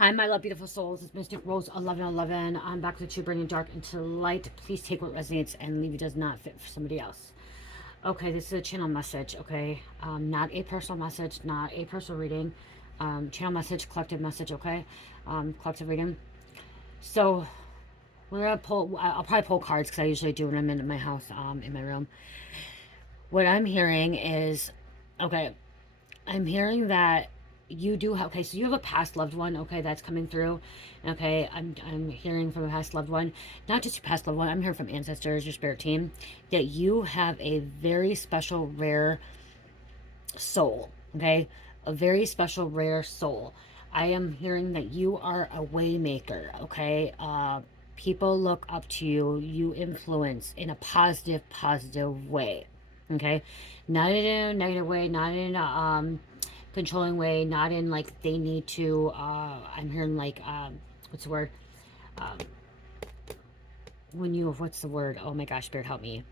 Hi, my love, beautiful souls. It's Mystic Rose 1111. I'm back with you, bringing dark into light. Please take what resonates and leave it does not fit for somebody else. Okay, this is a channel message, okay? Not a personal message, not a personal reading. Channel message, collective message, okay? Collective reading. So, we're going to pull, I'll probably pull cards because I usually do when I'm in my house, in my room. What I'm hearing is, okay, I'm hearing that you do have, okay, so you have a past loved one, okay, that's coming through. Okay, I'm hearing from a past loved one, not just your past loved one, I'm hearing from ancestors, your spirit team, that you have a very special, rare soul, okay, a very special, rare soul. I am hearing that you are a way maker, okay. People look up to you, you influence in a positive way, okay, not in a negative way, not in a controlling way, not in like they need to, I'm hearing like, what's the word, when you, what's the word, oh my gosh, spirit help me,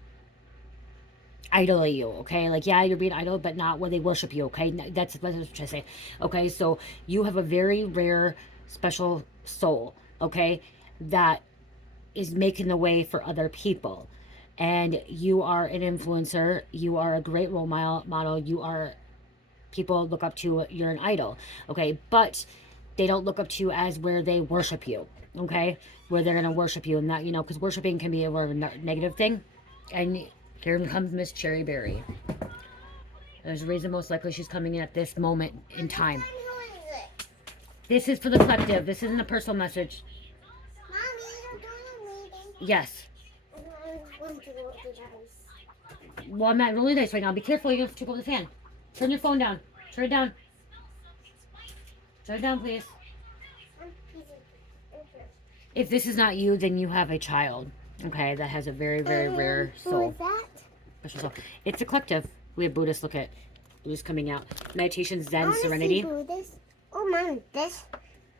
idol you, okay, like, yeah, you're being idol, but not where they worship you, okay, that's what I'm trying to say, okay, so you have a very rare, special soul, okay, that is making the way for other people, and you are an influencer, you are a great role model, you are, people look up to, you're an idol, okay, but they don't look up to you as where they worship you, okay, where they're gonna worship you, and that, you know, because worshiping can be a more negative thing. And here comes Miss Cherry Berry. There's a reason most likely she's coming in at this moment in time. This is for the collective. This isn't a personal message. Yes. Well, I'm not really nice right now. Be careful, you have to go the fan. Turn your phone down. Turn it down. Turn it down, please. If this is not you, then you have a child, okay, that has a very, very rare soul. Who is that? Special soul. It's a collective. We have Buddhists. Look at Buddhists coming out. Meditation, Zen, Serenity. Buddhist. Oh, Mom, this.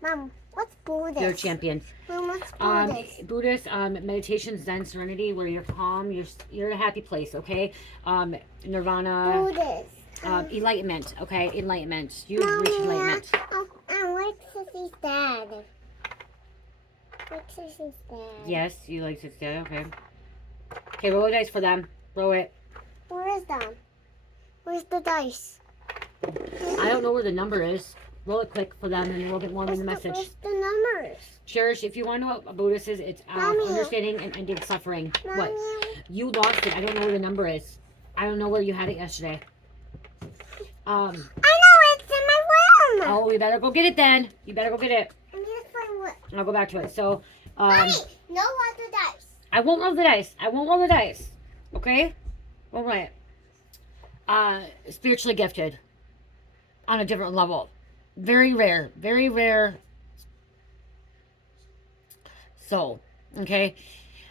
Mom, what's Buddhist? You're a champion. Mom, what's Buddhist? Buddhist, meditation, Zen, Serenity, where you're calm, you're in a happy place, okay? Nirvana. Buddhist. Enlightenment, okay? Enlightenment. You've Mommy, reached enlightenment. I like Sissy's dad. Like Sissy's dad. Yes, you like Sissy's dad, okay. Okay, roll the dice for them. Roll it. Where is them? Where's the dice? I don't know where the number is. Roll it quick for them and we'll get more in the message. Where's the numbers? Cherish, if you want to know what a Buddhist is, it's understanding and ending suffering. Mommy. What? You lost it. I don't know where the number is. I don't know where you had it yesterday. I know it's in my room. Oh, you better go get it then. You better go get it. I'm gonna find what. I'll go back to it. So, Mommy, no roll the dice. I won't roll the dice. I won't roll the dice. Okay? All right. Spiritually gifted. On a different level. Very rare. Very rare soul. Okay?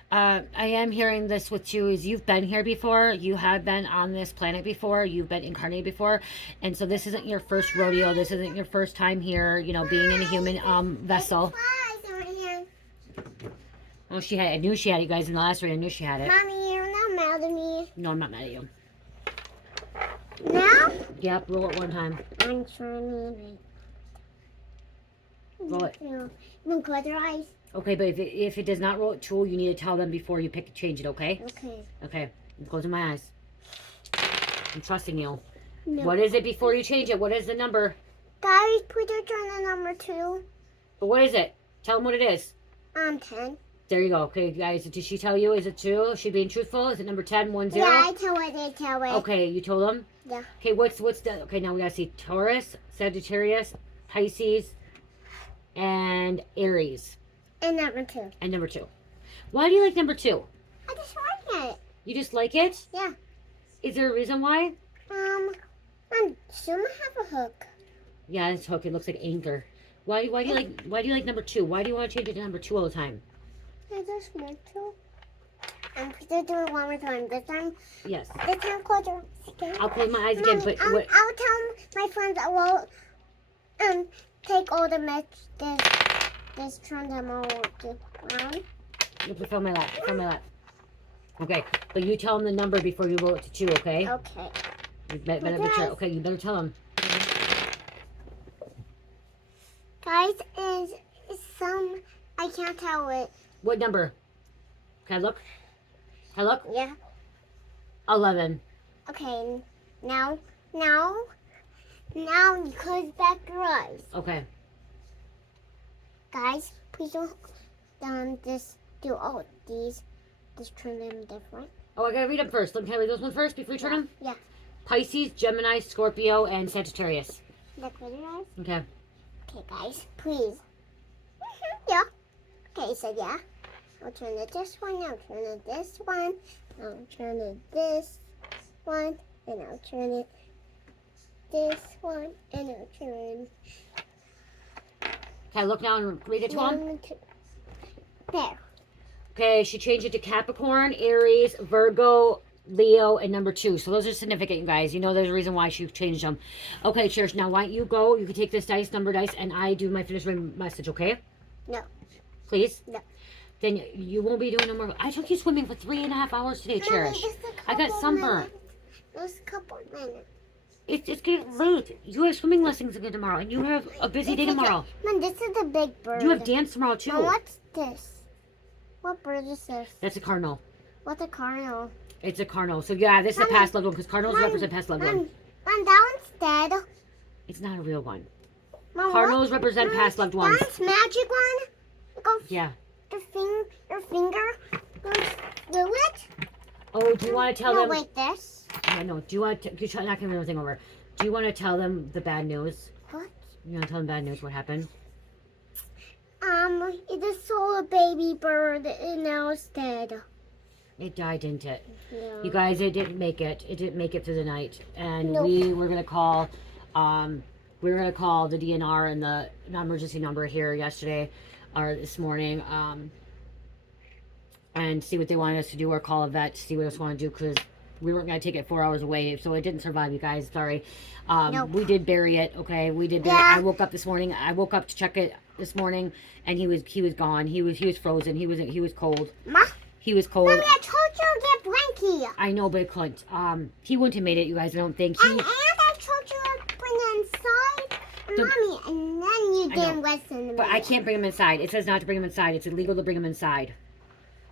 I am hearing this with you is you've been here before. You have been on this planet before. You've been incarnated before. And so this isn't your first rodeo. This isn't your first time here, you know, being in a human vessel. Oh, she had, I knew she had it, you guys, in the last reading. I knew she had it. Mommy, you're not mad at me. No, I'm not mad at you. Now? Yep, roll it one time. I'm trying. Roll it. You can close your eyes. Okay, but if it does not roll it true, you need to tell them before you change it, okay? Okay. Okay, I'm closing my eyes. I'm trusting you. No. What is it before you change it? What is the number? Guys, put your turn on number 2. But what is it? Tell them what it is. 10. There you go. Okay, guys, did she tell you? Is it true? Is she being truthful? Is it number 10, 10? Yeah, I tell it. Okay, you told them? Yeah. Okay, what's the, okay, now we gotta see Taurus, Sagittarius, Pisces, and Aries. And number 2. And number 2. Why do you like number 2? I just like it. You just like it? Yeah. Is there a reason why? I'm soon have a hook. Yeah, it's hook. It looks like anchor. Why do you like number 2? Why do you want to change it to number 2 all the time? I just want to. I'm going to do it one more time. This time. Yes. This time, close your eyes again. I'll close my eyes again, but what? I'll tell my friends I will take all the messages. Just turn them all around. You put on my lap. Put on my lap. Okay, but you tell them the number before you roll it to 2, okay? Okay. You better be sure. Okay, you better tell them. Guys, is I can't tell it. What number? Can I look? Can I look? Yeah. 11. Okay. Now you close back your eyes. Okay. Guys, please don't just do all these. Just turn them different. Oh, I gotta read them first. Can I read those ones first before you turn them? Yeah. Pisces, Gemini, Scorpio, and Sagittarius. Look with your eyes. Okay. Okay, guys, please. Yeah. Okay, so yeah. I'll turn it this one. I'll turn it this one. I'll turn it this one. And I'll turn it this one. And I'll turn. Can I look now and read it to them? 1, 2. There. Okay, she changed it to Capricorn, Aries, Virgo, Leo, and number 2. So those are significant, you guys. You know there's a reason why she changed them. Okay, Cherish, now why don't you go? You can take this dice, number dice, and I do my finish message, okay? No. Please? No. Then you won't be doing no more. I took you swimming for 3.5 hours today, Cherish. I got sunburn. Just a couple minutes. It's getting late. You have swimming lessons again tomorrow, and you have a busy day tomorrow. Mom, this is a big bird. You have dance tomorrow, too. Mom, what's this? What bird is this? That's a cardinal. What's a cardinal? It's a cardinal. So, yeah, this is a past loved one, because cardinals represent past loved one. Mom, that one's dead. It's not a real one. Mom, Cardinals represent past loved ones. That one's magic one. Go. Yeah. Your finger goes through it. Oh, do you want to tell them? Wait, this. No. Do you want to? You're not giving everything over. Do you want to tell them the bad news? What? You want to tell them bad news? What happened? It just saw a baby bird and now it's dead. It died, didn't it? Yeah. You guys, it didn't make it. It didn't make it through the night, and Nope. we were gonna call. We were gonna call the DNR and the emergency number here yesterday, or this morning. And see what they wanted us to do, or call a vet to see what else we want to do, because we weren't going to take it 4 hours away, so it didn't survive, you guys. Sorry. Nope. We did bury it, okay? We did bury it. I woke up this morning. I woke up to check it this morning, and he was gone. He was frozen. He was cold. Ma? He was cold. Mommy, I told you to get blankie. I know, but it couldn't. He wouldn't have made it, you guys. I don't think. And I told you to bring it inside, Mommy, and then you didn't listen to me. But I can't bring him inside. It says not to bring him inside. It's illegal to bring him inside.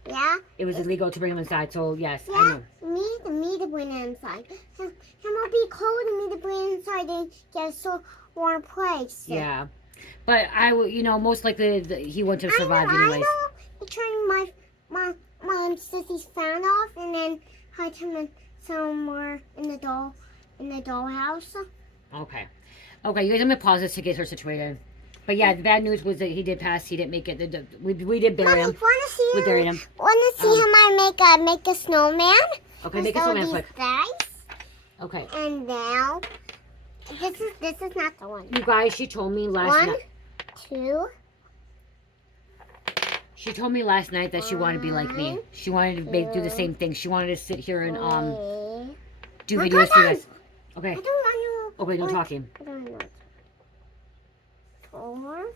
Yeah? It was illegal to bring him inside, so yes, Yeah, I know. me to bring it inside. Him will be cold and me to bring it inside and get a so warm place. Yeah. But most likely he wouldn't have survived anyways. I know. I turned my sissy's fan off and then hide him in somewhere in the dollhouse. Okay. Okay, you guys, I'm gonna pause this to get her situated. But yeah, the bad news was that he did pass. He didn't make it. We did bury him. We buried him. Want to see him? I make a snowman. Okay, make a snowman quick. Guys. Okay. And now, this is not the one. You guys, she told me last night. 1, 2. She told me last night that she wanted to be like me. She wanted to do the same thing. She wanted to sit here and do videos for us. Okay. I don't want to. Okay, no talking. I don't know. 4,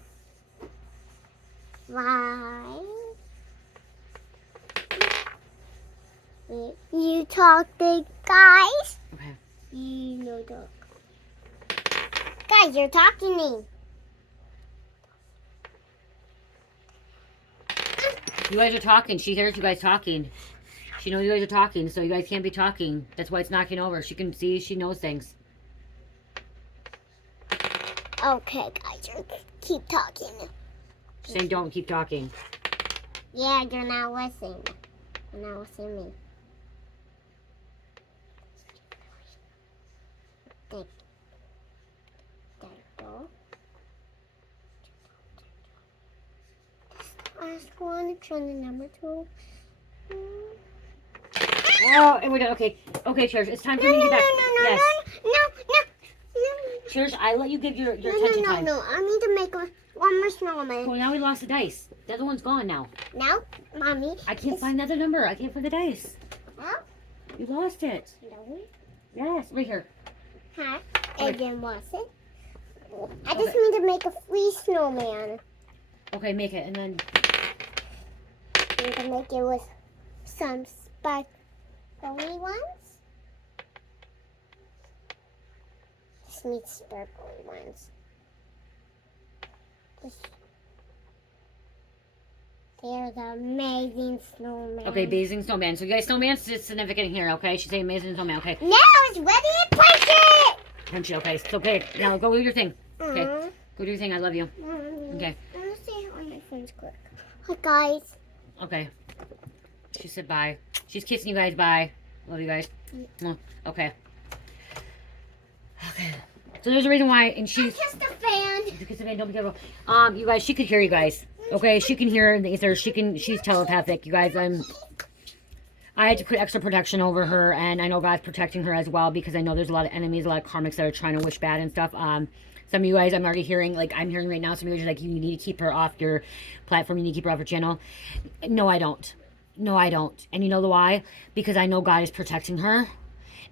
5. You talk big, guys. Okay. You know talk. Guys, you're talking to me. You guys are talking. She hears you guys talking. She knows you guys are talking, so you guys can't be talking. That's why it's knocking over. She can see. She knows things. Okay, guys, keep talking. Saying don't keep talking. Yeah, you're not listening. You're not listening to me. There you go. Last one, turn the number 2. Oh, and we're done. Okay. Okay, Cherish, it's time for me to get back. Yes. No. Cherish, I let you give your attention time. No. I need to make one more snowman. Well, now we lost the dice. The other one's gone now. Now, Mommy. I can't find another number. I can't find the dice. Huh? You lost it. No. Yes, right here. Huh? Okay. And then what's it? I just need to make a free snowman. Okay, make it, and then... I need to make it with some sparkly ones. Just need sparkly ones. Just... They're the amazing snowman. Okay, amazing snowman. So you guys, snowman's significant here, okay? She's saying amazing snowman, okay? Now it's ready to punch it! Punch it, okay. So, okay, now go do your thing. Okay, Aww. go do your thing. I love you. Okay. I'm gonna say hi my friends quick. Hi guys. Okay. She said bye. She's kissing you guys. Bye. Love you guys. Okay. Okay. So there's a reason why, and I she's. kissed the fan. Kiss the fan. Don't be careful. You guys, she could hear you guys. Okay, she can hear in the ether. She's telepathic. You guys, I had to put extra protection over her, and I know God's protecting her as well because I know there's a lot of enemies, a lot of karmics that are trying to wish bad and stuff. Some of you guys, I'm already hearing, like I'm hearing right now, some of you guys are like, you need to keep her off your platform, you need to keep her off your channel. No, I don't. No, I don't. And you know the why? Because I know God is protecting her,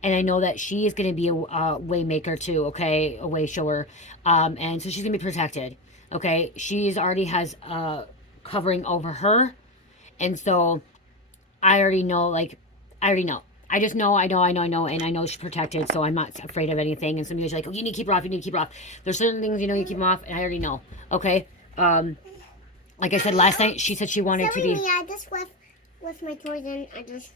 and I know that she is going to be a way maker too, okay? A way shower. And so she's going to be protected, okay? She's already has covering over her, and so I already know, like, I already know. I just know, I know, and I know she's protected, so I'm not afraid of anything. And some of you are like, oh, you need to keep her off, you need to keep her off. There's certain things, you know, you keep them off, and I already know, okay? Like I said last night, she said she wanted to be... I just left my toys in, I just...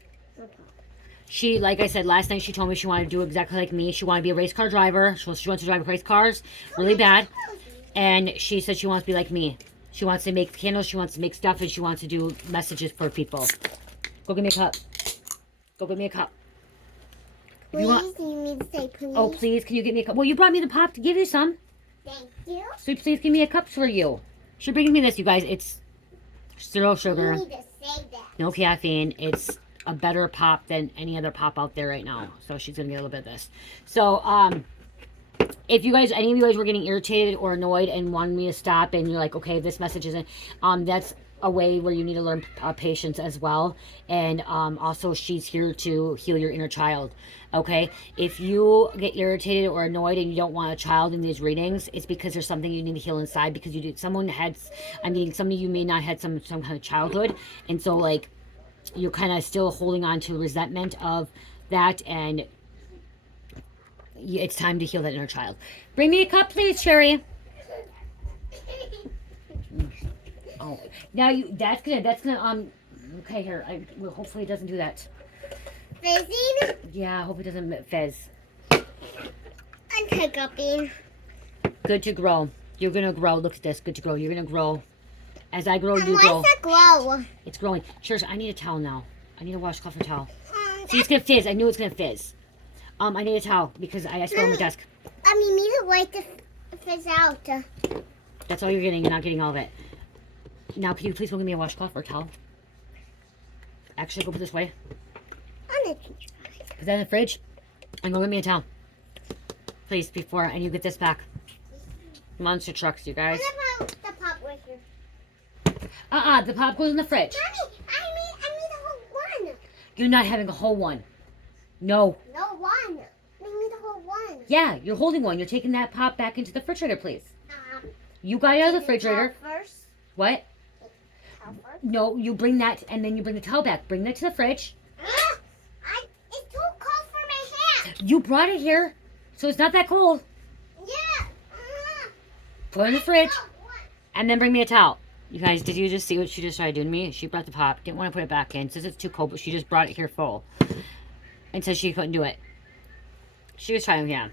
She, like I said last night, she told me she wanted to do exactly like me. She wanted to be a race car driver. She wants to drive race cars really bad. And she said she wants to be like me. She wants to make candles, she wants to make stuff, and she wants to do messages for people. Go get me a cup. Go get me a cup. Please, you mean to say please? Oh, please, can you get me a cup? Well, you brought me the pop to give you some. Thank you. So please give me a cup for you. She brings me this, you guys. It's zero sugar, You need to say that. no caffeine. It's a better pop than any other pop out there right now. So she's going to get a little bit of this. So, if you guys, any of you guys were getting irritated or annoyed and wanted me to stop and you're like, okay, this message isn't, that's a way where you need to learn patience as well. And also she's here to heal your inner child. Okay, if you get irritated or annoyed and you don't want a child in these readings, it's because there's something you need to heal inside, because you did, someone had, I mean, some of you may not had some kind of childhood, and so like you're kind of still holding on to resentment of that, and it's time to heal that inner child. Bring me a cup, please, Sherry. Oh, now you. That's gonna. Okay, here. Well, hopefully it doesn't do that. Fizzing? Yeah, I hope it doesn't fizz. I'm hiccuping. Good to grow. You're gonna grow. Look at this. Good to grow. You're gonna grow. As I grow, you Why grow. does it glow? It's growing. Cheers. I need a towel now. I need a washcloth or towel. See, it's gonna fizz. I knew it's gonna fizz. I need a towel because I spilled on my desk. I mean, need to wipe the fizz out. That's all you're getting. You're not getting all of it. Now, can you please go get me a washcloth or a towel? Actually, go put this way. Is that in the fridge? And go get me a towel. Please, before, and you get this back. Monster trucks, you guys. What about the pop right here? The pop goes in the fridge. Mommy, I mean the whole one. You're not having a whole one. No. No one. I mean the whole one. Yeah, you're holding one. You're taking that pop back into the refrigerator, please. You got it out of the refrigerator. First. What? Towel first. No, you bring that, and then you bring the towel back. Bring that to the fridge. It's too cold for my hand. You brought it here, so it's not that cold. Yeah. Put it in the fridge, and then bring me a towel. You guys, did you just see what she just tried doing to me? She brought the pop, didn't want to put it back in. Says it's too cold, but she just brought it here full. And said she couldn't do it. She was trying, yeah.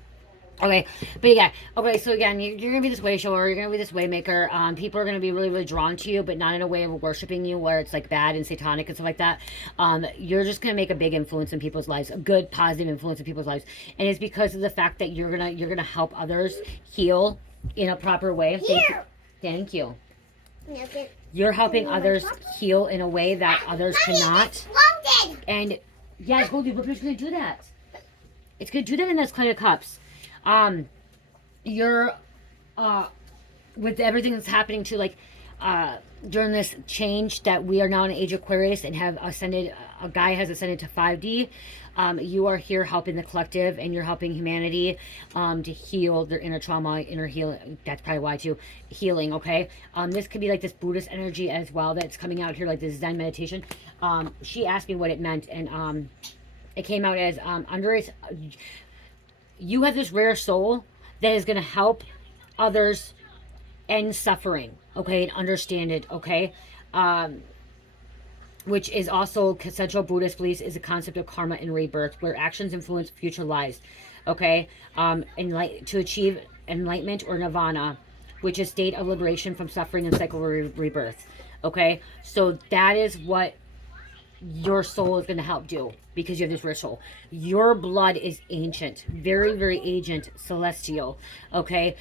Okay, but yeah, okay, so again, you're going to be this way shower, you're going to be this way maker. People are going to be really, really drawn to you, but not in a way of worshiping you where it's like bad and satanic and stuff like that. You're just going to make a big influence in people's lives, a good, positive influence in people's lives. And it's because of the fact that you're going to help others heal in a proper way. Thank you. You're helping others heal in a way that others cannot. And yeah, I told you, but it's going to do that. It's going to do that in those kind of cups. You're with everything that's happening to, like, during this change that we are now in age of Aquarius and have ascended, a guy has ascended to 5D. You are here helping the collective, and you're helping humanity to heal their inner trauma, inner healing. That's probably why too, healing. Okay, this could be like this Buddhist energy as well that's coming out here, like this Zen meditation. She asked me what it meant, and it came out as under it. You have this rare soul that is going to help others end suffering. okay, and understand it, okay? Which is also central Buddhist beliefs is the concept of karma and rebirth, where actions influence future lives, okay? To achieve enlightenment or nirvana, which is state of liberation from suffering and cycle rebirth, okay? So that is what your soul is going to help do, because you have this rich soul. Your blood is ancient, very, very ancient, celestial, okay?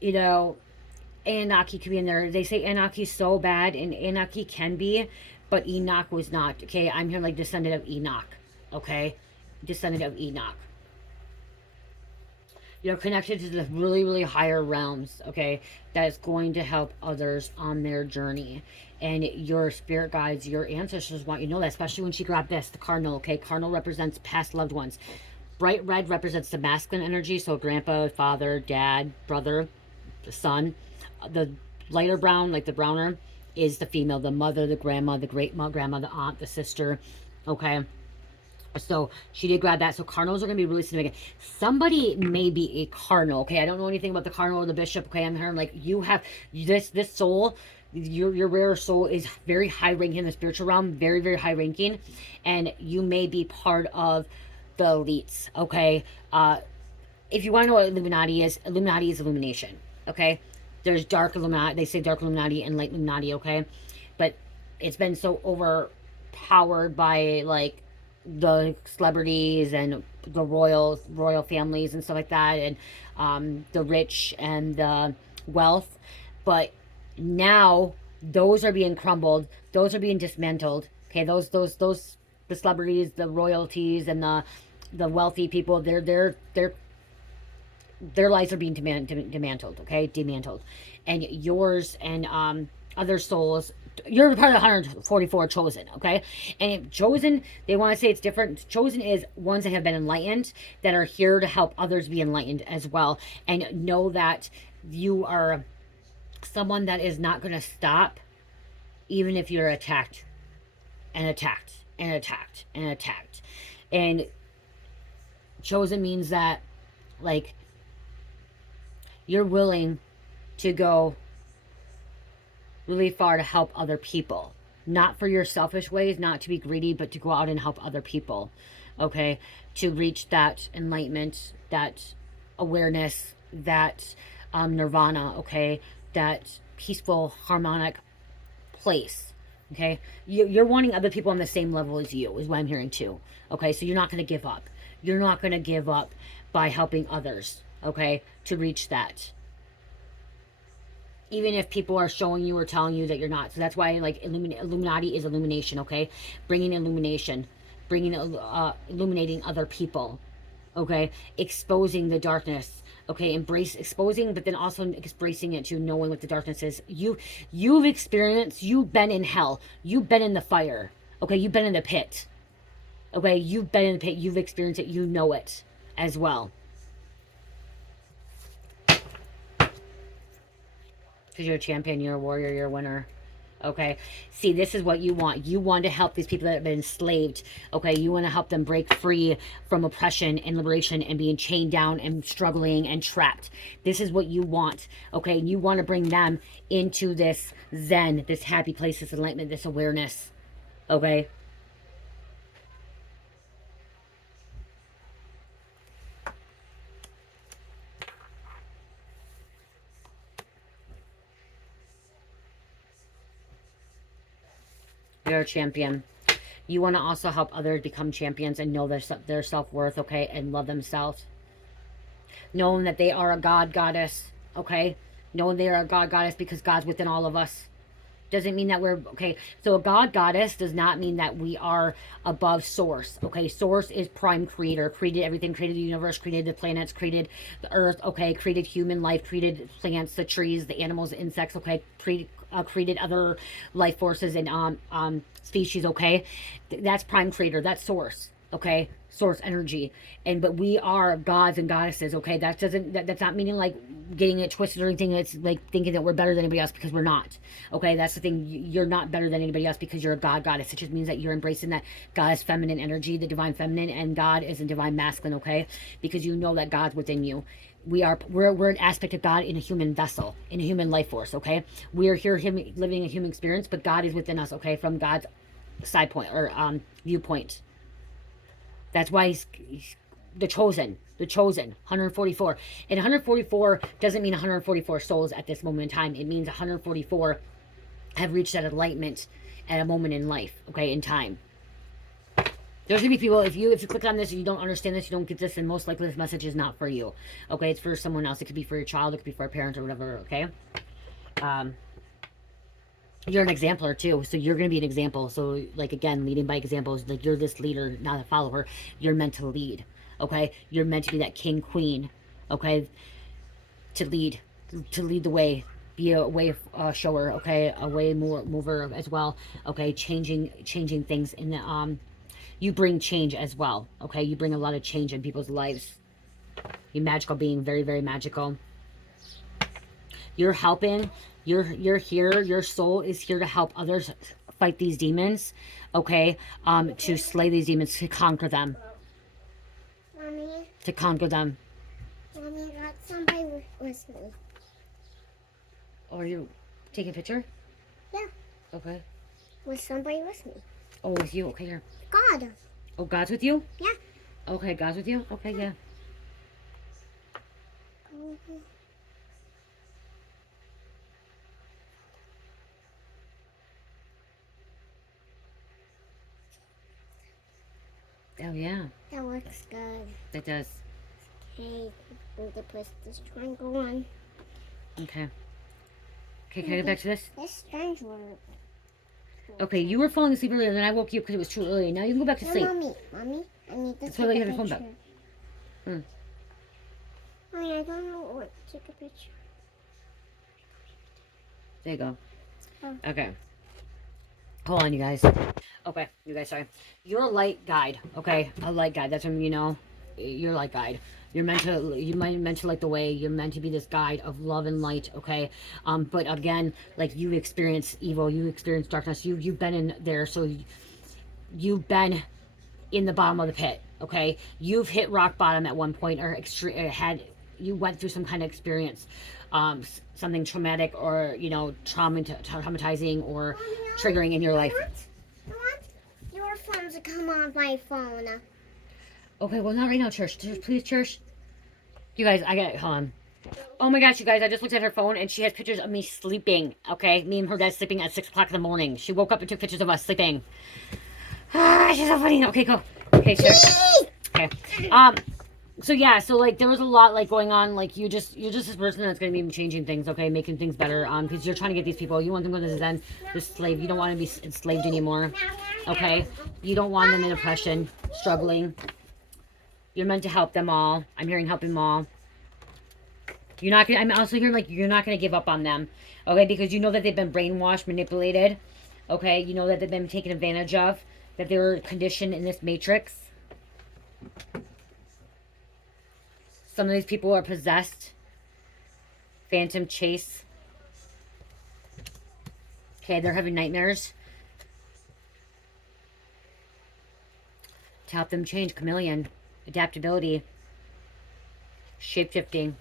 You know, Anunnaki could be in there. They say Anunnaki's so bad, and Anunnaki can be, but Enoch was not, okay? I'm here like descendant of Enoch, okay? Descendant of Enoch. You're connected to the really, really higher realms, okay? That is going to help others on their journey. And your spirit guides, your ancestors want you to know that, especially when she grabbed this, the cardinal, okay? Cardinal represents past loved ones. Bright red represents the masculine energy, so grandpa, father, dad, brother, son. The lighter brown, like the browner, is the female, the mother, the grandma, the great grandma, the aunt, the sister, okay? So she did grab that. So cardinals are going to be really significant. Somebody may be a cardinal, okay? I don't know anything about the cardinal or the bishop, okay? I'm hearing like you have this soul, your rare soul is very high ranking in the spiritual realm, very, very high ranking, and you may be part of the elites, okay? If you want to know what Illuminati is illumination, okay? There's dark Illuminati, they say dark Illuminati and light Illuminati, okay? But it's been so overpowered by like the celebrities and the royal families and stuff like that, and the rich and the wealth. But now those are being crumbled, those are being dismantled, okay? Those the celebrities, the royalties, and the wealthy people, their lives are being dismantled, okay? Dismantled. And yours and other souls, you're part of the 144 chosen, okay? And chosen, they want to say it's different. Chosen is ones that have been enlightened, that are here to help others be enlightened as well. And know that you are someone that is not going to stop, even if you're attacked and attacked and attacked and attacked. And chosen means that, like, you're willing to go really far to help other people. Not for your selfish ways, not to be greedy, but to go out and help other people, okay? To reach that enlightenment, that awareness, that nirvana, okay? That peaceful, harmonic place, okay? You're wanting other people on the same level as you, is what I'm hearing too, okay? So you're not going to give up. You're not going to give up by helping others, okay? To reach that. Even if people are showing you or telling you that you're not. So that's why, like, Illuminati is illumination, okay? Bringing illumination. Illuminating other people, okay? Exposing the darkness, okay? Exposing, but then also embracing it to knowing what the darkness is. You've experienced, you've been in hell. You've been in the fire, okay? You've been in the pit, okay? You've been in the pit. You've experienced it. You know it as well. Because you're a champion, you're a warrior, you're a winner, okay? See, this is what you want. You want to help these people that have been enslaved, okay? You want to help them break free from oppression and liberation and being chained down and struggling and trapped. This is what you want, okay? And you want to bring them into this zen, this happy place, this enlightenment, this awareness, okay? You're a champion. You want to also help others become champions and know their self-worth, okay? And love themselves. Knowing that they are a god, goddess, okay? Knowing they are a god, goddess because God's within all of us. Doesn't mean that we're, okay? So a god, goddess does not mean that we are above source, okay? Source is prime creator, created everything, created the universe, created the planets, created the earth, okay? Created human life, created plants, the trees, the animals, the insects, okay? Created other life forces and species, okay? That's prime creator, that's source, okay? Source energy. But we are gods and goddesses, okay? That's not meaning like getting it twisted or anything. It's like thinking that we're better than anybody else, because we're not, okay? That's the thing. You're not better than anybody else because you're a god, goddess. It just means that you're embracing that goddess feminine energy, the divine feminine, and God is in divine masculine, okay? Because you know that God's within you. We're an aspect of God in a human vessel, in a human life force, okay? We are here living a human experience, but God is within us, okay? From God's side point or viewpoint. That's why he's the chosen, 144. And 144 doesn't mean 144 souls at this moment in time. It means 144 have reached that enlightenment at a moment in life, okay, in time. There's gonna be people, if you click on this and you don't understand this, you don't get this, and most likely this message is not for you. Okay, it's for someone else. It could be for your child, it could be for a parent or whatever, okay? You're an exemplar too, so you're gonna be an example. So like again, leading by examples, like you're this leader, not a follower. You're meant to lead, okay? You're meant to be that king, queen, okay? To lead the way. Be a way shower, okay? A way mover as well, okay? Changing things in the you bring change as well, okay? You bring a lot of change in people's lives. You're magical being, very, very magical. You're helping. You're here. Your soul is here to help others fight these demons, okay? To slay these demons, to conquer them. Mommy. To conquer them. Mommy, got somebody with me. Oh, are you taking a picture? Yeah. Okay. With somebody with me. Oh, with you? Okay, here. God. Oh, God's with you? Yeah. Okay, God's with you? Okay, yeah. Mm-hmm. Oh, yeah. That looks good. It does. Okay, I'm going to put this triangle on. Okay. Okay, can I get back to this? This strange word. Okay, you were falling asleep earlier, and then I woke you up because it was too early. Now you can go back to sleep. Mommy, I need to That's why I let you have your phone back. Mommy, I don't know what to take a picture. There you go. Oh. Okay. Hold on, you guys. Okay, you guys, sorry. You're a light guide, okay? A light guide. That's when you know you're a light guide. You're meant to light the way. You're meant to be this guide of love and light, okay? But again, like you experience evil, you experience darkness. You've been in there, so you've been in the bottom of the pit, okay? You've hit rock bottom at one point, or you went through some kind of experience, something traumatic, or traumatizing or triggering in your life. I want your phone to come on my phone. Okay, well, not right now, Church. Please, Church. You guys, hold on. Oh my gosh, you guys, I just looked at her phone and she has pictures of me sleeping, okay? Me and her dad sleeping at 6 o'clock in the morning. She woke up and took pictures of us sleeping. She's so funny. Okay, go. Okay, Church. Okay. So yeah, so like there was a lot like going on. Like you're just this person that's gonna be changing things, okay, making things better. Because you're trying to get these people. You want them to go to Zen, this slave. You don't want to be enslaved anymore, okay? You don't want them in oppression, struggling. You're meant to help them all. I'm hearing helping them all. You're not gonna. I'm also hearing like you're not gonna give up on them, okay? Because you know that they've been brainwashed, manipulated, okay? You know that they've been taken advantage of, that they were conditioned in this matrix. Some of these people are possessed. Phantom chase. Okay, they're having nightmares. To help them change, chameleon. Adaptability. Shapeshifting.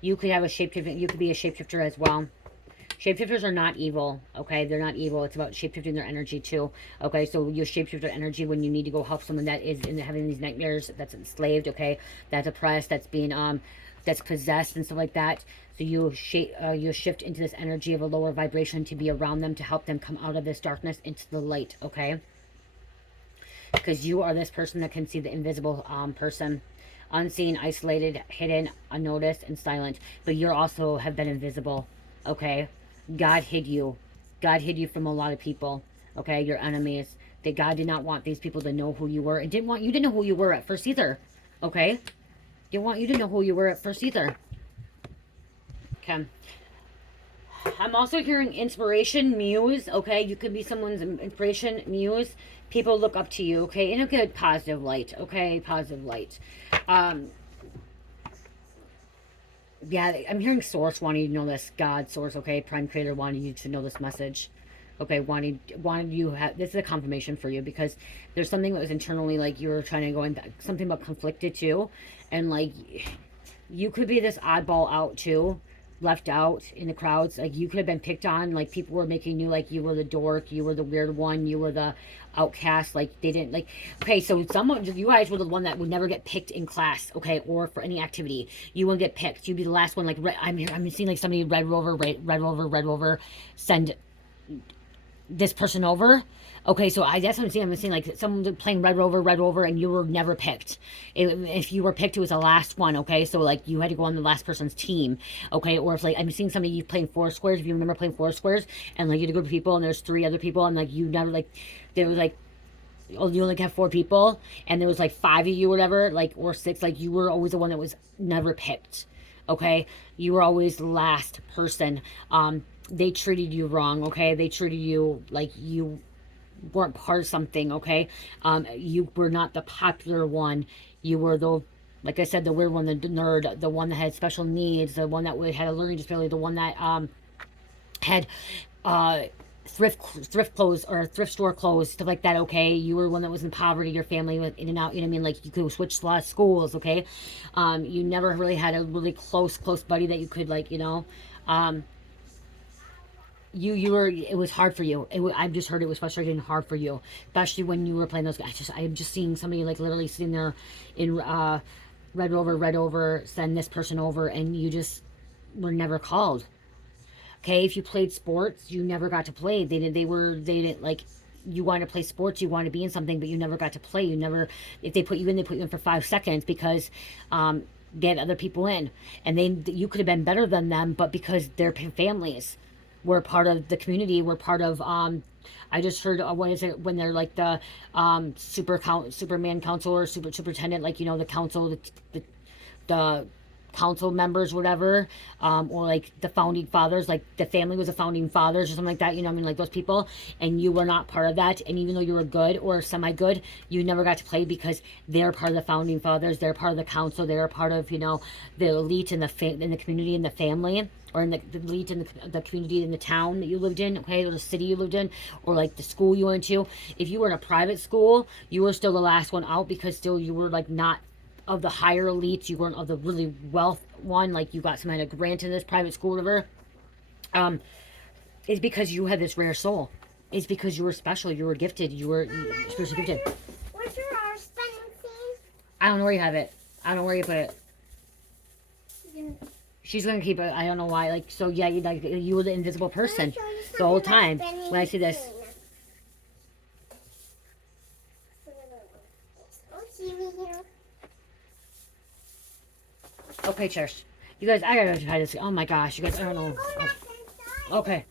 You could have a shapeshifting. You could be a shapeshifter as well. Shapeshifters are not evil, okay? They're not evil. It's about shapeshifting their energy too, okay? So you shapeshift their energy when you need to go help someone that is having these nightmares, that's enslaved, okay? That's oppressed, that's being that's possessed and stuff like that. So you shift into this energy of a lower vibration to be around them, to help them come out of this darkness into the light, okay? Because you are this person that can see the invisible person. Unseen, isolated, hidden, unnoticed, and silent. But you also have been invisible, okay? God hid you. God hid you from a lot of people, okay? Your enemies. That God did not want these people to know who you were. And didn't want you to know who you were at first either, okay? Didn't want you to know who you were at first either. Okay. I'm also hearing inspiration, muse, okay? You could be someone's inspiration, muse. People look up to you, okay? In a good, positive light, okay? Positive light. Yeah, I'm hearing Source wanting you to know this. God, Source, okay? Prime Creator wanted you to know this message. Okay, wanted you to have... This is a confirmation for you because there's something that was internally, like, you were trying to go in... Something about conflicted, too. And, like... you could be this oddball out too, left out in the crowds. Like, you could have been picked on. Like, people were making you like you were the dork, you were the weird one, you were the outcast. Like, they didn't like. Okay, so someone, you guys were the one that would never get picked in class, okay, or for any activity. You wouldn't get picked. You'd be the last one. Like, I'm seeing like somebody red rover, send this person over. Okay, so that's what I'm seeing. I'm seeing like someone playing Red Rover, and you were never picked. If you were picked, it was the last one. Okay, so like you had to go on the last person's team. Okay, or if like I'm seeing somebody playing four squares. If you remember playing four squares, and like you had a group of people, and there's three other people, and like you never like there was like, oh, you only have four people, and there was like five of you, or whatever, like, or six. Like, you were always the one that was never picked. Okay, you were always the last person. They treated you wrong. Okay, they treated you like you weren't part of something. Okay, you were not the popular one. You were the, like I said, the weird one, the nerd, the one that had special needs, the one that had a learning disability, the one that had thrift clothes or thrift store clothes, stuff like that. Okay, you were one that was in poverty, your family went in and out, you know what I mean, like you could switch a lot of schools. Okay, you never really had a really close buddy that you could, like, you know, you were, it was hard for you. I've just heard it was frustrating and hard for you, especially when you were playing those. I'm just seeing somebody like literally sitting there in red over, send this person over, and you just were never called. Okay, if you played sports, you never got to play. They didn't like, you wanted to play sports, you wanted to be in something, but you never got to play. You never, if they put you in, they put you in for 5 seconds because they had other people in, and you could have been better than them, but because their families were part of the community, were part of I just heard, what is it, when they're like the Superman council or superintendent, like, you know, the council, the council members, whatever, or like the founding fathers, like the family was the founding fathers or something like that, you know what I mean, like those people, and you were not part of that. And even though you were good or semi-good, you never got to play because they're part of the founding fathers, they're part of the council, they're part of, you know, the elite in the community, in the family, or in the elite in the community, in the town that you lived in, okay, or the city you lived in, or like the school you went to. If you were in a private school, you were still the last one out because still you were like not of the higher elites, you weren't of the really wealth one, like you got some kind of grant in this private school, whatever. It's because you had this rare soul. It's because you were special, you were gifted, you were spiritually gifted. What's your spelling scene? I don't know where you have it. I don't know where you put it. Yeah. She's gonna keep it. I don't know why. Like, so yeah, you were the invisible person the whole time. When I see this. Okay, cheers. You guys, I gotta try this. Oh my gosh, you guys, I don't know. Oh. Okay.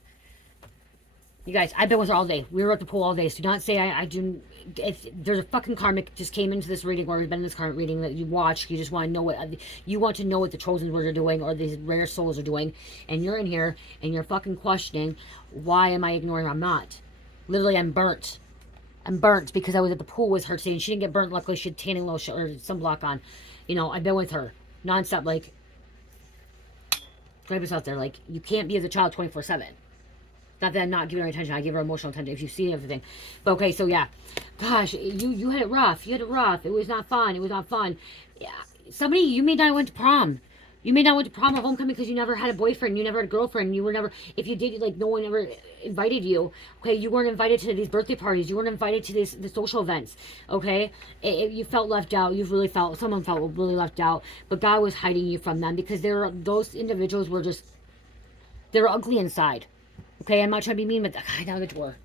You guys, I've been with her all day. We were at the pool all day. So do not say I do. There's a fucking karmic just came into this reading, or we've been in this karmic reading that you watch. You just want to know what you want to know what the chosen ones are doing, or these rare souls are doing, and you're in here and you're fucking questioning, why am I ignoring her? I'm not. Literally, I'm burnt. I'm burnt because I was at the pool with her today, and she didn't get burnt. Luckily, she had tanning lotion or sunblock on. You know, I've been with her nonstop. Like, grab us out there. Like, you can't be as a child 24/7. Not that I'm not giving her attention. I give her emotional attention if you see everything. But okay, so yeah. Gosh, you had it rough. You had it rough. It was not fun. It was not fun. Yeah. Somebody, you may not have went to prom. You may not went to prom or homecoming because you never had a boyfriend. You never had a girlfriend. You were never, if you did, like, no one ever invited you. Okay, you weren't invited to these birthday parties. You weren't invited to the social events. Okay, you felt left out. You really felt, someone felt really left out. But God was hiding you from them because those individuals were just, they're ugly inside. Okay, I'm not trying to be mean, but God, out the door.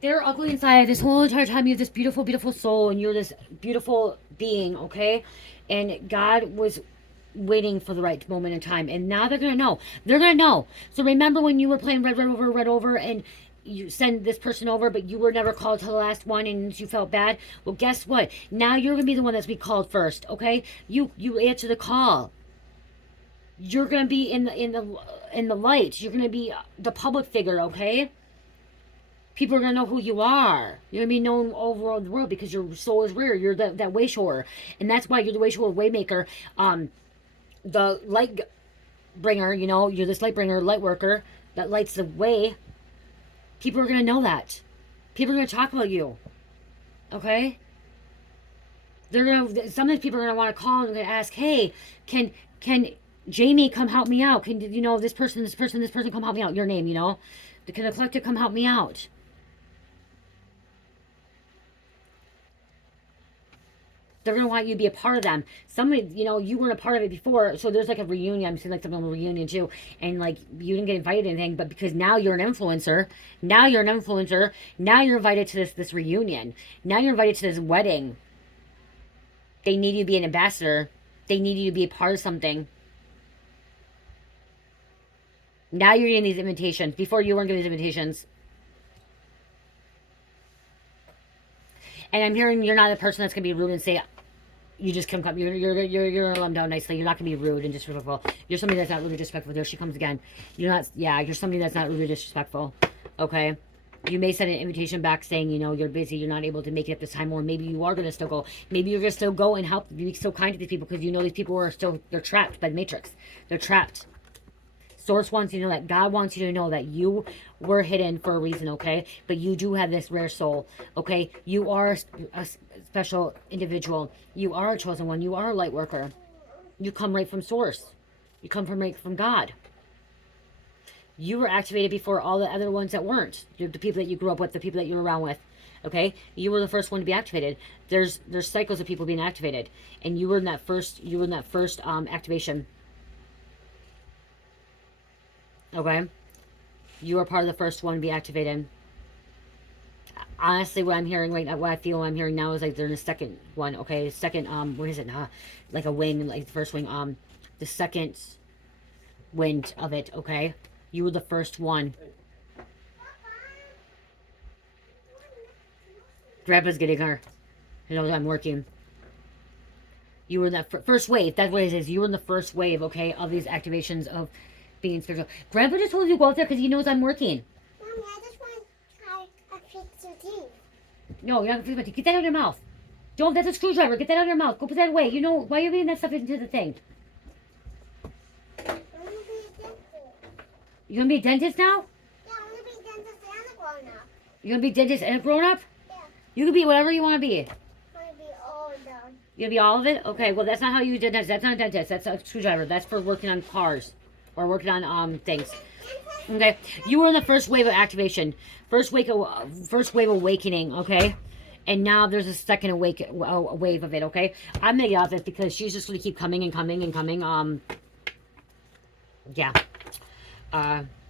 They're ugly inside. This whole entire time you have this beautiful, beautiful soul, and you're this beautiful being, okay? And God was waiting for the right moment in time, and now they're gonna know. They're gonna know. So remember when you were playing red over, and you send this person over, but you were never called to the last one, and you felt bad. Well, guess what? Now you're gonna be the one that's be called first, okay? You answer the call. You're gonna be in the light. You're gonna be the public figure, okay? People are gonna know who you are. You're gonna be known over the world because your soul is rare. You're that way shower, and that's why you're the way shower, waymaker, the light bringer. You know, you're this light bringer, light worker that lights the way. People are going to know that. People are going to talk about you. Okay? They're going to, some of these people are going to want to call and they're going to ask, hey, can Jamie come help me out? Can, you know, this person come help me out? Your name, you know? Can the collective come help me out? They're going to want you to be a part of them. Somebody, you know, you weren't a part of it before, so there's like a reunion. I'm seeing like something on a reunion too, and like you didn't get invited to anything, but because now you're an influencer, now you're invited to this reunion. Now you're invited to this wedding. They need you to be an ambassador. They need you to be a part of something. Now you're getting these invitations. Before you weren't getting these invitations. And I'm hearing you're not a person that's gonna be rude and say, you just come. You're gonna let them down nicely. You're not gonna be rude and disrespectful. You're somebody that's not really disrespectful. There she comes again. You're not. Yeah, you're somebody that's not really disrespectful. Okay. You may send an invitation back saying, you know, you're busy, you're not able to make it at this time, or maybe you are going to still go. Maybe you're going to still go and help, be so kind to these people because you know these people are still, they're trapped by the Matrix. They're trapped. Source wants you to know that. God wants you to know that you were hidden for a reason, okay? But you do have this rare soul, okay? You are a special individual. You are a chosen one. You are a light worker. You come right from Source. You come from right from God. You were activated before all the other ones that weren't. The people that you grew up with, the people that you were around with, okay? You were the first one to be activated. There's cycles of people being activated, and you were in that first. Activation. Okay, you were part of the first one to be activated. Honestly, what I'm hearing right now, what I feel I'm hearing now is like they're in the second one. Okay, second what is it? Like a wing, like the first wing. The second wind of it. Okay, you were the first one. Grandpa's getting her. You know I'm working. You were in that first wave. That's what it is. You were in the first wave. Okay, of these activations of being spiritual. Grandpa just told you to go out there because he knows I'm working. Mommy, I just want to try a fix your teeth. No, you're not gonna fix my teeth. Get that out of your mouth. Don't. That's a screwdriver. Get that out of your mouth. Go put that away. You know why you're getting that stuff into the thing. I want to be a dentist. You gonna be a dentist now? Yeah, I want to be a dentist and a grown up. You gonna be a dentist and a grown up? Yeah. You can be whatever you want to be. I want to be all done. You gonna be all of it? Okay. Well, that's not how you do dentist. That's not a dentist. That's a screwdriver. That's for working on cars or working on things. Okay. You were in the first wave of activation, first wave awakening. Okay. And now there's a second wave of it. Okay. I'm gonna get off this because she's just gonna keep coming and coming and coming. Yeah.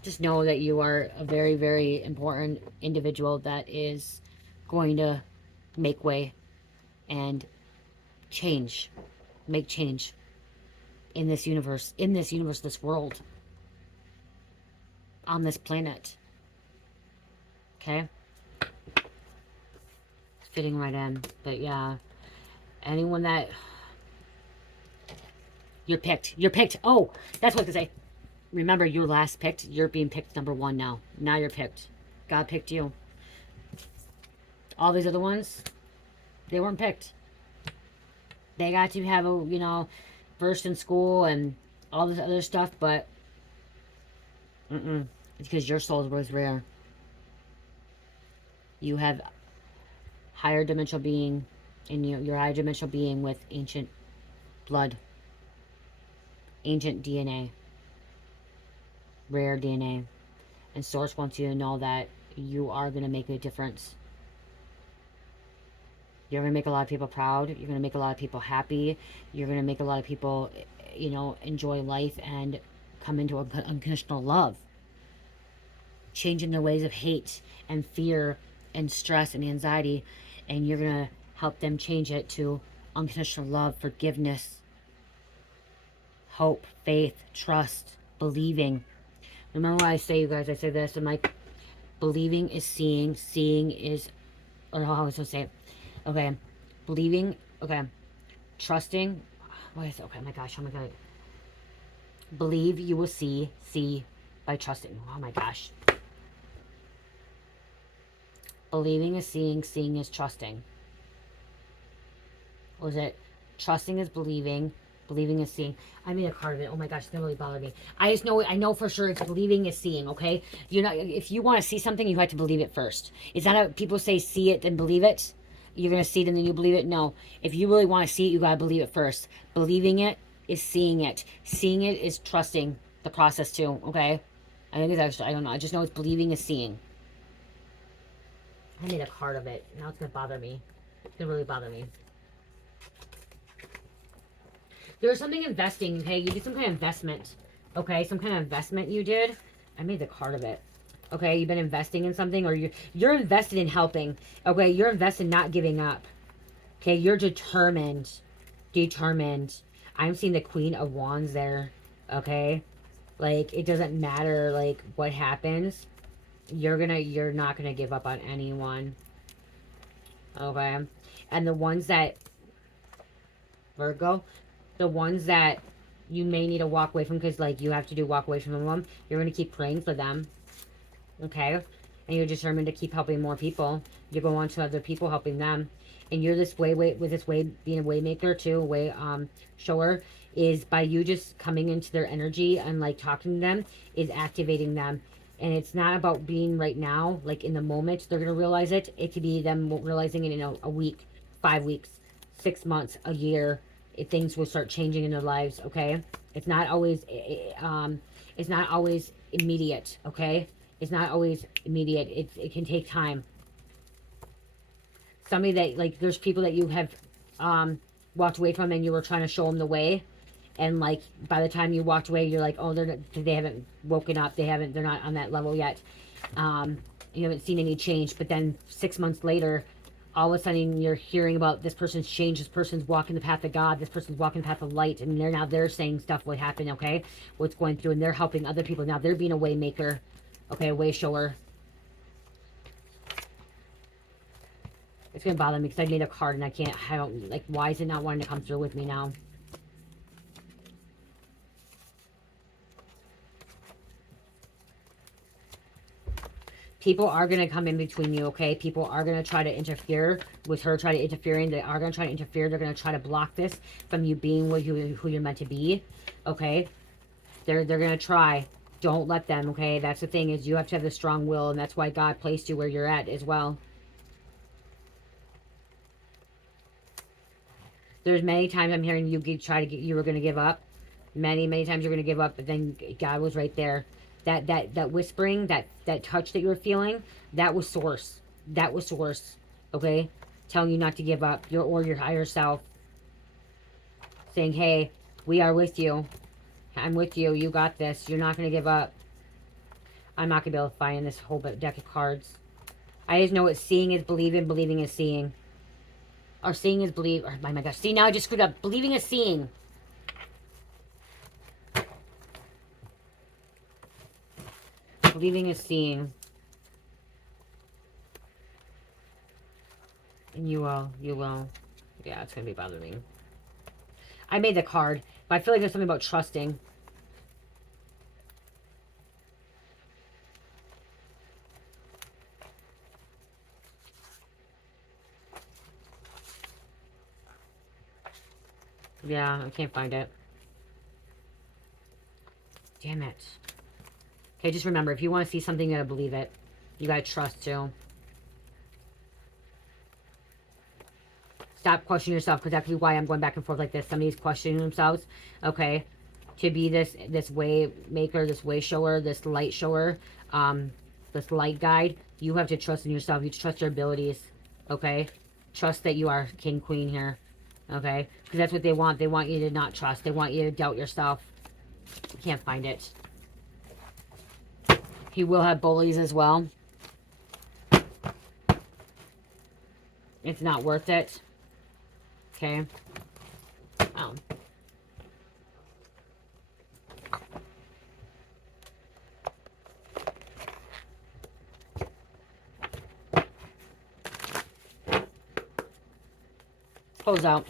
Just know that you are a very, very important individual that is going to make way and make change in this universe, this world, on this planet. Okay? It's fitting right in. But yeah, anyone that... You're picked. Oh, that's what I was gonna say. Remember, you were last picked. You're being picked number one now. Now you're picked. God picked you. All these other ones, they weren't picked. They got to have a, you know, first in school and all this other stuff, but it's because your soul was rare. You have higher dimensional being, and your higher dimensional being with ancient blood, ancient DNA. Rare DNA, and Source wants you to know that you are going to make a difference. You're going to make a lot of people proud. You're going to make a lot of people happy. You're going to make a lot of people, you know, enjoy life and come into unconditional love. Changing their ways of hate and fear and stress and anxiety, and you're going to help them change it to unconditional love, forgiveness, hope, faith, trust, believing. Remember what I say, you guys, I say this, I'm like, believing is seeing is, or how I was going to say it. Okay, believing, okay, trusting, what is it? Okay, my gosh, oh my God. Believe you will see by trusting. Oh my gosh. Believing is seeing is trusting. Or is it trusting is believing, Believing is seeing. I made a card of it. Oh my gosh, that really bothered me. I just know, I know for sure it's believing is seeing, okay? You're not, if you want to see something, you have to believe it first. It's not how people say see it and believe it. You're going to see it and then you believe it. No. If you really want to see it, you got to believe it first. Believing it is seeing it. Seeing it is trusting the process too, okay? I think it's actually, I don't know. I just know it's believing is seeing. I made a card of it. Now it's going to bother me. It's going to really bother me. There was something investing, okay? You did some kind of investment, okay? Some kind of investment you did. I made the card of it. Okay, you've been investing in something, or you're invested in helping. Okay, you're invested in not giving up. Okay, you're determined. Determined. I'm seeing the Queen of Wands there. Okay? Like, it doesn't matter, like, what happens. You're not gonna give up on anyone. Okay? And the ones that, Virgo, the ones that you may need to walk away from, because, like, you have to walk away from them, you're gonna keep praying for them. Okay? And you're determined to keep helping more people. You go on to other people, helping them. And you're this way, with this way, being a way maker too, way shower, is by you just coming into their energy and like talking to them, is activating them. And it's not about being right now, like in the moment, they're going to realize it. It could be them realizing it in a week, 5 weeks, 6 months, a year. If things will start changing in their lives, okay? It's not always, it's not always immediate, okay? It's not always immediate. It can take time. Somebody that, like, there's people that you have walked away from and you were trying to show them the way. And, like, by the time you walked away, you're like, oh, they haven't woken up. They're not on that level yet. You haven't seen any change. But then 6 months later, all of a sudden you're hearing about this person's change. This person's walking the path of God. This person's walking the path of light. And they're saying stuff what happened, okay? What's going through. And they're helping other people. Now they're being a way maker. Okay, a way shower. It's going to bother me because I made a card and I don't, like, why is it not wanting to come through with me now? People are going to come in between you, okay? People are going to try to interfere with her, try to interfere in. They are going to try to interfere. They're going to try to block this from you being who you're meant to be, okay? They're going to try. Don't let them, okay? That's the thing, is you have to have the strong will, and that's why God placed you where you're at as well. There's many times I'm hearing you you were going to give up. Many times you're going to give up, but then God was right there. That whispering, that touch that you were feeling, that was source. That was source, okay? Telling you not to give up, your higher self. Saying, hey, we are with you. I'm with you. You got this. You're not going to give up. I'm not going to be able to find this whole deck of cards. I just know what seeing is believing, believing is seeing. Or seeing is believe. Oh my gosh. See, now I just screwed up. Believing is seeing. Believing is seeing. And you will. You will. Yeah, it's going to be bothering me. I made the card. But I feel like there's something about trusting. Yeah, I can't find it. Damn it. Okay, just remember, if you want to see something, you gotta believe it. You gotta trust too. Stop questioning yourself, because that's why I'm going back and forth like this. Somebody's questioning themselves, okay? To be this way maker, this way shower, this light shower, this light guide, you have to trust in yourself. You trust your abilities, okay? Trust that you are king, queen here. Okay? Because that's what they want. They want you to not trust. They want you to doubt yourself. You can't find it. He will have bullies as well. It's not worth it. Okay? Oh. Close out.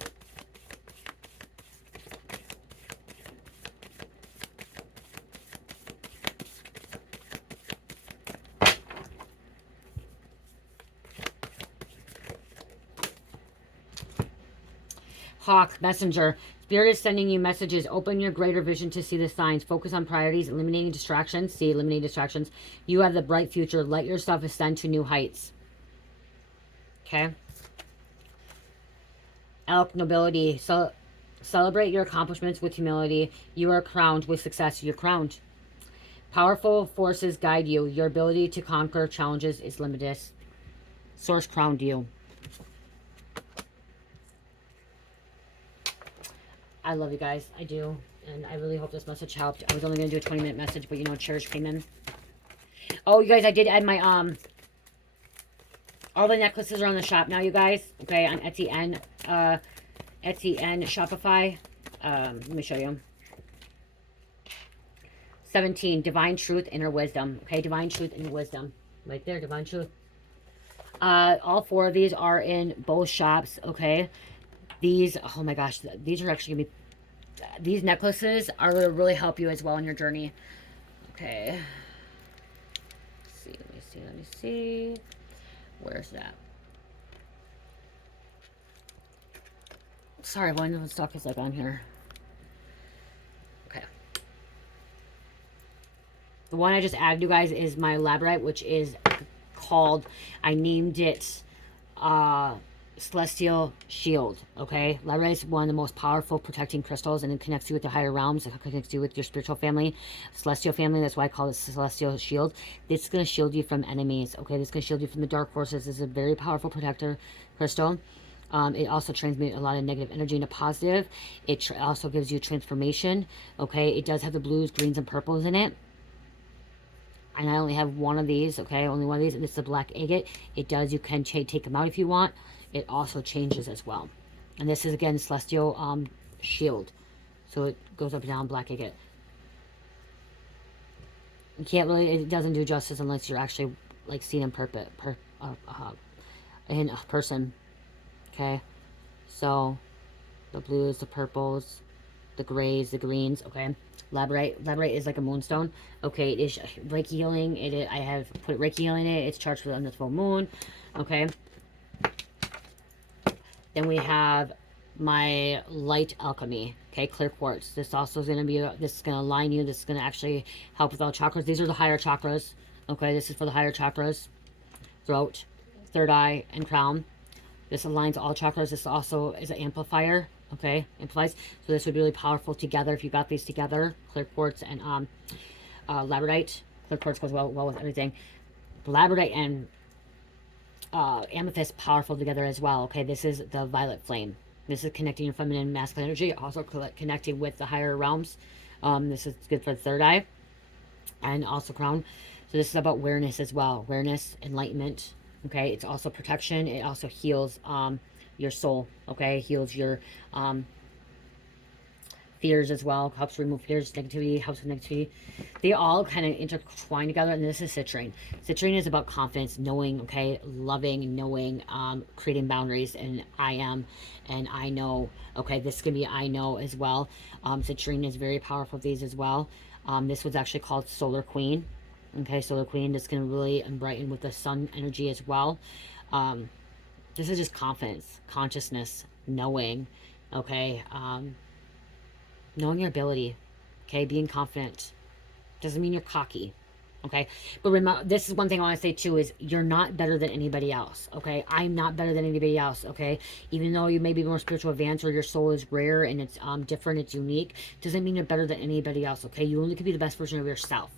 Hawk, messenger. Spirit is sending you messages. Open your greater vision to see the signs. Focus on priorities, eliminating distractions. See, eliminating distractions. You have the bright future. Let yourself ascend to new heights. Okay. Elk nobility. So celebrate your accomplishments with humility. You are crowned with success. You're crowned. Powerful forces guide you. Your ability to conquer challenges is limitless. Source crowned you. I love you guys. I do. And I really hope this message helped. I was only going to do a 20-minute message, but you know, Cherish came in. Oh, you guys, I did add my, all the necklaces are on the shop now, you guys. Okay, on Etsy and Shopify. Let me show you. 17, Divine Truth, Inner Wisdom. Okay, Divine Truth, Inner Wisdom. Right there, Divine Truth. All 4 of these are in both shops, okay? These, oh my gosh, these are actually going to be, these necklaces are going to really help you as well in your journey. Okay. Let me see. Where's that? Sorry, one of the stock is like on here. Okay. The one I just added, you guys, is my labradorite, which is called, I named it Celestial Shield. Okay, labradorite is one of the most powerful protecting crystals, and it connects you with the higher realms. It connects you with your spiritual family, celestial family. That's why I call it Celestial Shield. This is going to shield you from enemies. Okay, this is going to shield you from the dark forces. This is a very powerful protector crystal. It also transmits a lot of negative energy into positive. It also gives you transformation. Okay, it does have the blues, greens, and purples in it. And I only have one of these, okay? Only one of these, and this is a black agate. It does, you can take them out if you want. It also changes as well. And this is, again, Celestial Shield. So it goes up and down, black agate. You can't really, it doesn't do justice unless you're actually, like, seen in in a person. Okay? So, the blues, the purples, the grays, the greens, okay? Labradorite is like a moonstone. Okay, it is Reiki healing. I have put Reiki healing in it. It's charged for the full moon. Okay. Then we have my light alchemy. Okay, clear quartz. This also is going to be, this is going to align you. This is going to actually help with all chakras. These are the higher chakras. Okay, this is for the higher chakras. Throat, third eye, and crown. This aligns all chakras. This also is an amplifier. Okay, amplifies. So this would be really powerful together if you got these together. Clear quartz and labradorite. Clear quartz goes well with everything. Labradorite and amethyst powerful together as well. Okay, this is the violet flame. This is connecting your feminine and masculine energy. Also connecting with the higher realms. This is good for the third eye and also crown. So this is about awareness as well. Awareness, enlightenment. Okay, it's also protection. It also heals your soul. Okay, heals your fears as well. Helps remove fears, negativity, helps with negativity. They all kind of intertwine together, and this is citrine. Citrine is about confidence, knowing, okay, loving, knowing, creating boundaries, and I am, and I know. Okay, this can be I know as well. Citrine is very powerful, these as well. This was actually called Solar Queen. Okay, Solar Queen is going to really brighten with the sun energy as well. This is just confidence, consciousness, knowing, okay, knowing your ability, okay, being confident. Doesn't mean you're cocky, okay? But remember, this is one thing I want to say too, is you're not better than anybody else, okay? I'm not better than anybody else, okay? Even though you may be more spiritual advanced or your soul is rare and it's different, it's unique, doesn't mean you're better than anybody else, okay? You only can be the best version of yourself,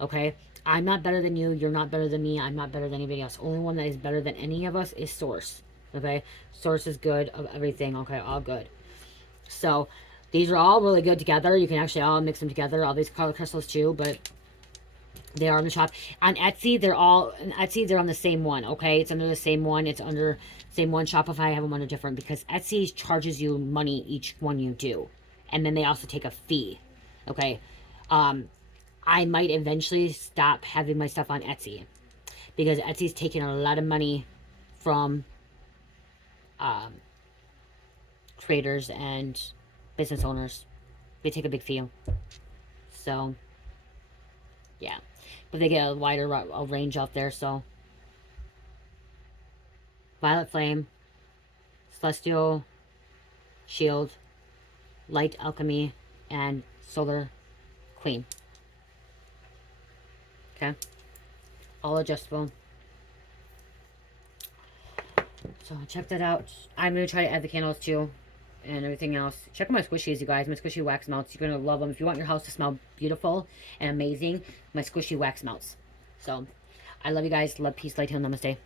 okay? I'm not better than you. You're not better than me. I'm not better than anybody else. Only one that is better than any of us is Source. Okay? Source is good of everything. Okay? All good. So, these are all really good together. You can actually all mix them together. All these color crystals too, but they are in the shop. On Etsy, they're on the same one. Okay? It's under the same one. It's under same one. Shopify, I have them under different because Etsy charges you money each one you do. And then they also take a fee. Okay? I might eventually stop having my stuff on Etsy because Etsy's taking a lot of money from creators and business owners. They take a big fee. So, yeah. But they get a wider range out there, so. Violet Flame, Celestial Shield, Light Alchemy, and Solar Queen. Okay? All adjustable. So check that out. I'm going to try to add the candles too and everything else. Check out my squishies, you guys. My squishy wax melts. You're going to love them. If you want your house to smell beautiful and amazing, my squishy wax melts. So I love you guys. Love, peace, light, heal, namaste.